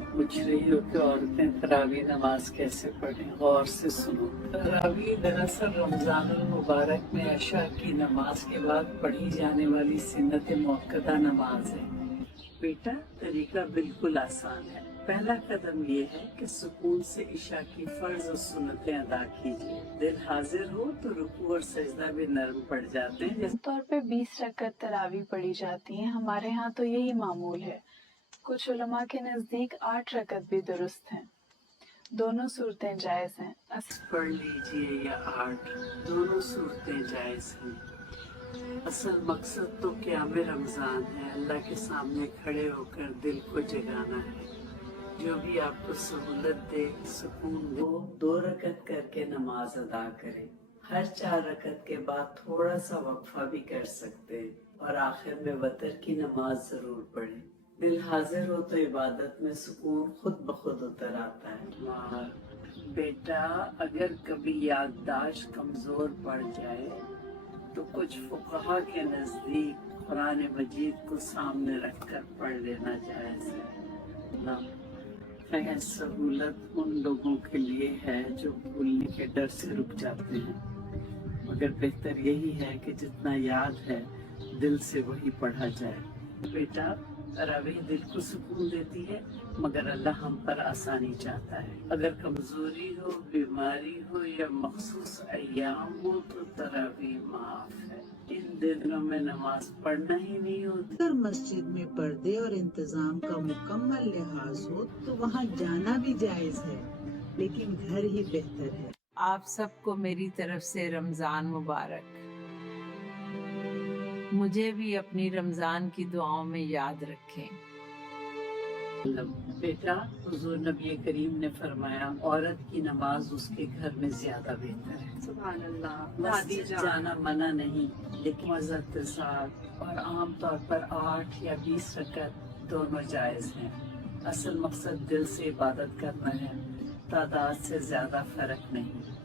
पूछ रही हो कि औरतें तरावी नमाज कैसे पढ़ें, गौर से सुनो। तरावी दरअसल रमजान मुबारक में अशा की नमाज के बाद पढ़ी जाने वाली सुन्नत मुअक्कदा नमाज है। बेटा, तरीका बिल्कुल आसान है। पहला कदम ये है कि सुकून से इशा की फर्ज और सुन्नतें अदा कीजिए। दिल हाजिर हो तो रुकू और सजदा भी नरम पड़ जाते हैं। आम तौर पे 20 रकत तरावी पढ़ी जाती हैं। हमारे यहाँ तो यही मामूल है। कुछ उलमा के नज़दीक 8 रकत भी दुरुस्त हैं। दोनों सूरतें जायज़ हैं। पढ़ लीजिए या 8, दोनों सूरतें जायज़ हैं। असल मकसद तो क़याम रमज़ान है, अल्लाह के सामने खड़े होकर दिल को जगाना है। जो भी आपको सहूलत दे, सुकून दो। 2 रकत करके नमाज अदा करें। हर 4 रकत के बाद थोड़ा सा वक्फा भी कर सकते हैं और आखिर में वतर की नमाज जरूर पढ़ें। दिल हाजिर हो तो इबादत में सुकून खुद ब खुद उतर आता है। बेटा, अगर कभी याददाश्त कमजोर पड़ जाए तो कुछ फुक़हा के नजदीक कुरान मजीद को सामने रखकर पढ़ लेना जायज़ है। खैर, सहूलत उन लोगों के लिए है जो भूलने के डर से रुक जाते हैं, मगर बेहतर यही है कि जितना याद है दिल से वही पढ़ा जाए। बेटा, तरावीह दिल को सुकून देती है, मगर अल्लाह हम पर आसानी चाहता है। अगर कमजोरी हो, बीमारी हो या मखसूस अय्याम हो तो तरावीह माफ है। इन दिनों में नमाज पढ़ना ही नहीं होती। अगर मस्जिद में पर्दे और इंतजाम का मुकम्मल लिहाज हो तो वहाँ जाना भी जायज है, लेकिन घर ही बेहतर है। आप सबको मेरी तरफ से रमजान मुबारक। मुझे भी अपनी रमजान की दुआओं में याद रखें। बेटा, हुजूर नबी करीम ने फरमाया, औरत की नमाज उसके घर में ज्यादा बेहतर है। सुभान अल्लाह। मस्जिद जाना मना नहीं, लेकिन मज़हब के साथ और आम तौर पर 8 या 20 रकत दोनों जायज हैं। असल मकसद दिल से इबादत करना है, तादाद से ज्यादा फर्क नहीं।